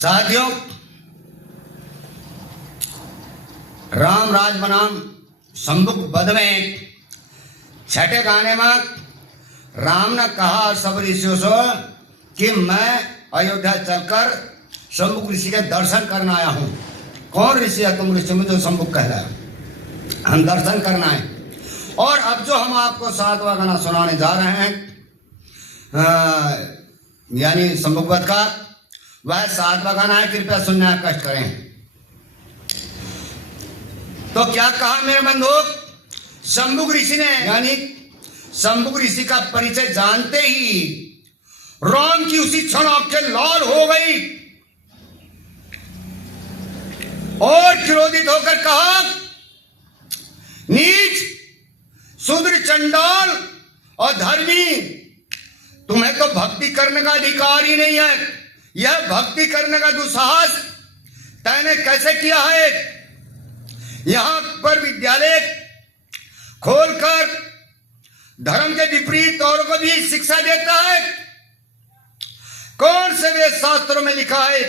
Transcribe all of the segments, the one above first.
साथियों, राम राज बनाम शंभुक वध में छठे गाने में राम ने कहा सब ऋषियों से कि मैं अयोध्या चलकर शंभुक ऋषि के दर्शन करना आया हूं। कौन ऋषि है तुम? ऋषि में जो शंभुक कह रहा है, हम दर्शन करना है। और अब जो हम आपको सातवां गाना सुनाने जा रहे हैं, यानी शंभुक वध का, वह सातवां गाना है। कृपया सुनने में कष्ट करें। तो क्या कहा मेरे बंधु? शंभुक ऋषि ने, यानी शंभुक ऋषि का परिचय जानते ही राम की उसी क्षण आंखें लाल हो गई और क्रोधित होकर कहा, नीच, शूद्र, चंडाल और धर्मी, तुम्हें तो भक्ति करने का अधिकार ही नहीं है। यह भक्ति करने का दुस्साहस तैने कैसे किया है? यहां पर विद्यालय खोलकर धर्म के विपरीत औरों को भी शिक्षा देता है। कौन से वेद शास्त्रों में लिखा है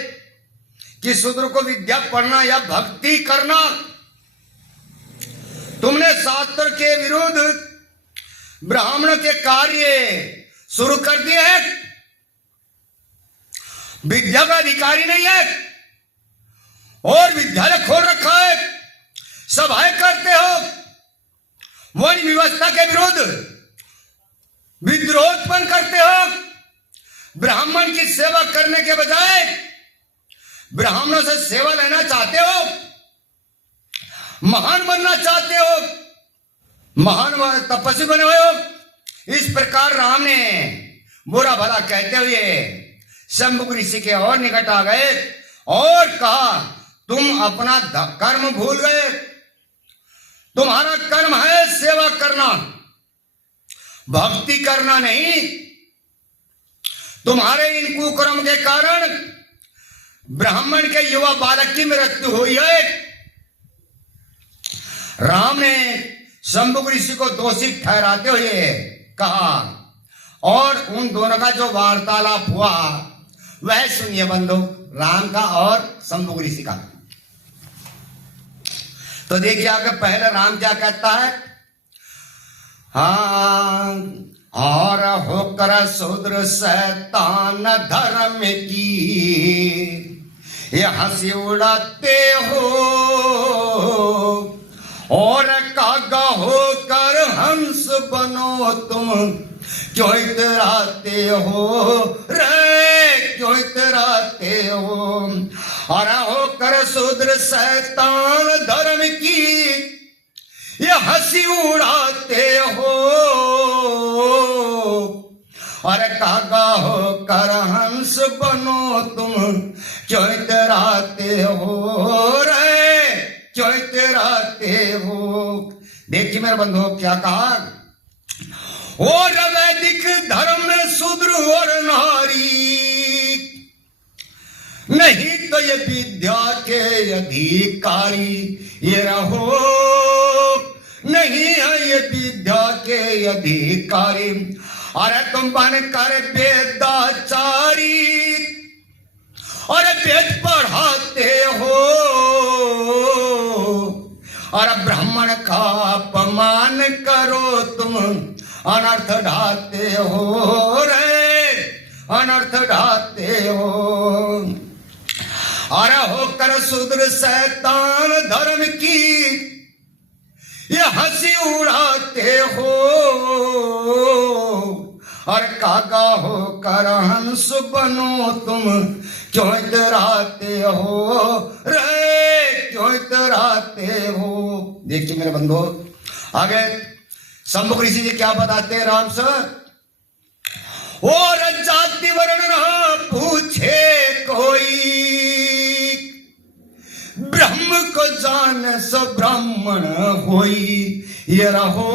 कि शूद्र को विद्या पढ़ना या भक्ति करना? तुमने शास्त्र के विरुद्ध ब्राह्मणों के कार्य शुरू कर दिए हैं। विद्या का अधिकारी नहीं है और विद्यालय खोल रखा है। सभाएं करते हो, वन व्यवस्था के विरुद्ध विद्रोह उत्पन्न करते हो। ब्राह्मण की सेवा करने के बजाय ब्राह्मणों से सेवा लेना चाहते हो, महान बनना चाहते हो, महान तपस्वी बने हुए हो। इस प्रकार राम ने बुरा भला कहते हुए शंभुक ऋषि के और निकट आ गए और कहा, तुम अपना कर्म भूल गए। तुम्हारा कर्म है सेवा करना, भक्ति करना नहीं। तुम्हारे इन कुकर्म के कारण ब्राह्मण के युवा बालक की मृत्यु हुई है। राम ने शंभुक ऋषि को दोषी ठहराते हुए कहा, और उन दोनों का जो वार्तालाप हुआ वह सुनिए बंधु, राम का और शंभुक ऋषि का। तो देखिए आगे पहले राम क्या कहता है, हाँ, और होकर शूद्र शैतान धर्म की ये हंसी उड़ाते हो, और कागा होकर हंस बनो तुम, क्यों इतराते हो रे, क्यों इतराते हो। और होकर शूद्र शैतान धर्म की ये हंसी उड़ाते हो, और कागा होकर हंस बनो तुम, क्यों इतराते हो रे, क्यों इतराते हो। देखिए मेरे बंधु क्या कहा, और वैदिक धर्म में शूद्र और नारी नहीं तो ये विद्या के अधिकारी ये रहो, नहीं है ये विद्या के अधिकारी। अरे तुम बन कर वेदाचारी और वेद पढ़ाते हो, और ब्राह्मण का अपमान करो तुम, अनर्थ ढाते हो रे, अनर्थ ढाते हो। अरे होकर शूद्र शैतान धर्म की ये हंसी उड़ाते हो, और कागा होकर हंस बनो तुम, क्यों इतराते हो रे, क्यों इतराते हो। देखिए मेरे बंधु आगे शंभुक ऋषि जी क्या बताते हैं राम से, और जाति वर्ण न पूछे कोई, ब्रह्म को जान सो ब्राह्मण होई ये रहो,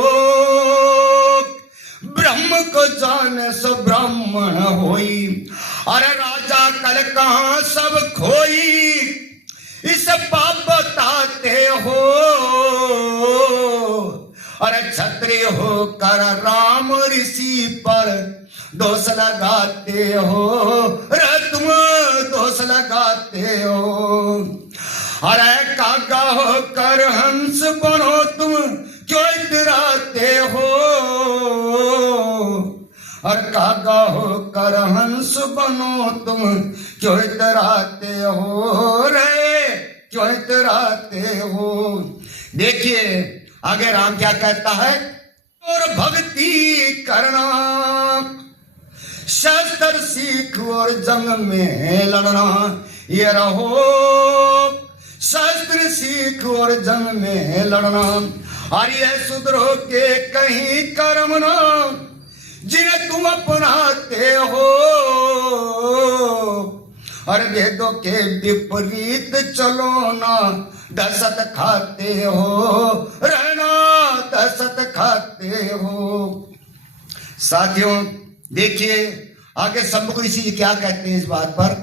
ब्रह्म को जान सो ब्राह्मण होई। अरे राजा कल कहां सब खोई, इस पाप बताते हो, अरे क्षत्रिय होकर राम ऋषि पर दोष लगाते हो रे, तुम दोष लगा गाते हो। अरे कागा हो कर हंस बनो तुम क्यों इतराते हो। और कागा हो कर हंस बनो तुम क्यों इतराते हो रे, क्यों इतराते हो। देखिए आगे राम क्या कहता है, और भक्ति करना, शस्त्र सीख और जंग में लड़ना, ये रहो शस्त्र सीख और जंग में लड़ना। और ये सुधरो के कहीं कर्म ना जिन्हें तुम अपनाते हो। और वेदों के विपरीत चलो ना, दशत खाते हो, रहना दशत खाते हो। साथियों देखिए आगे शंभु ऋषि क्या कहते हैं इस बात पर,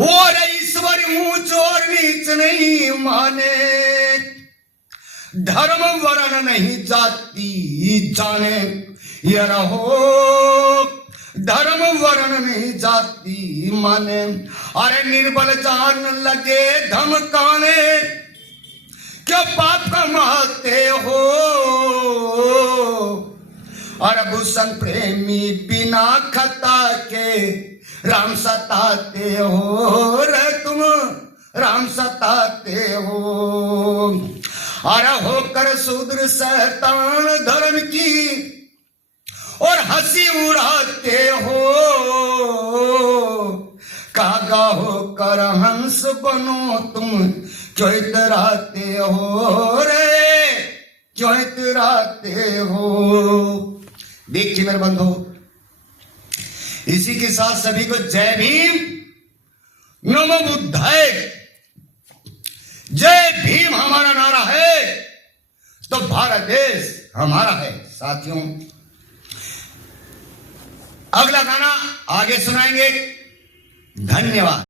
और ईश्वर ऊंच और नीच नहीं माने, धर्म वर्ण नहीं जाति जाने, ये रहो धर्म वर्ण नहीं जाति माने। अरे निर्बल जान लगे धमकाने, क्यों पाप कमाते हो। और भूषण प्रेमी बिना खता के राम सताते हो रे तुम, राम सताते हो। अरे होकर शूद्र शैतान धर्म की और हंसी उड़ाते हो। कागा होकर हंस बनो तुम क्यों इतराते हो रे, क्यों इतराते हो। देखिए मेरे बंधु, इसी के साथ सभी को जय भीम, नमो बुद्धाय। जय भीम हमारा नारा है तो भारत देश हमारा है। साथियों अगला गाना आगे सुनाएंगे। धन्यवाद।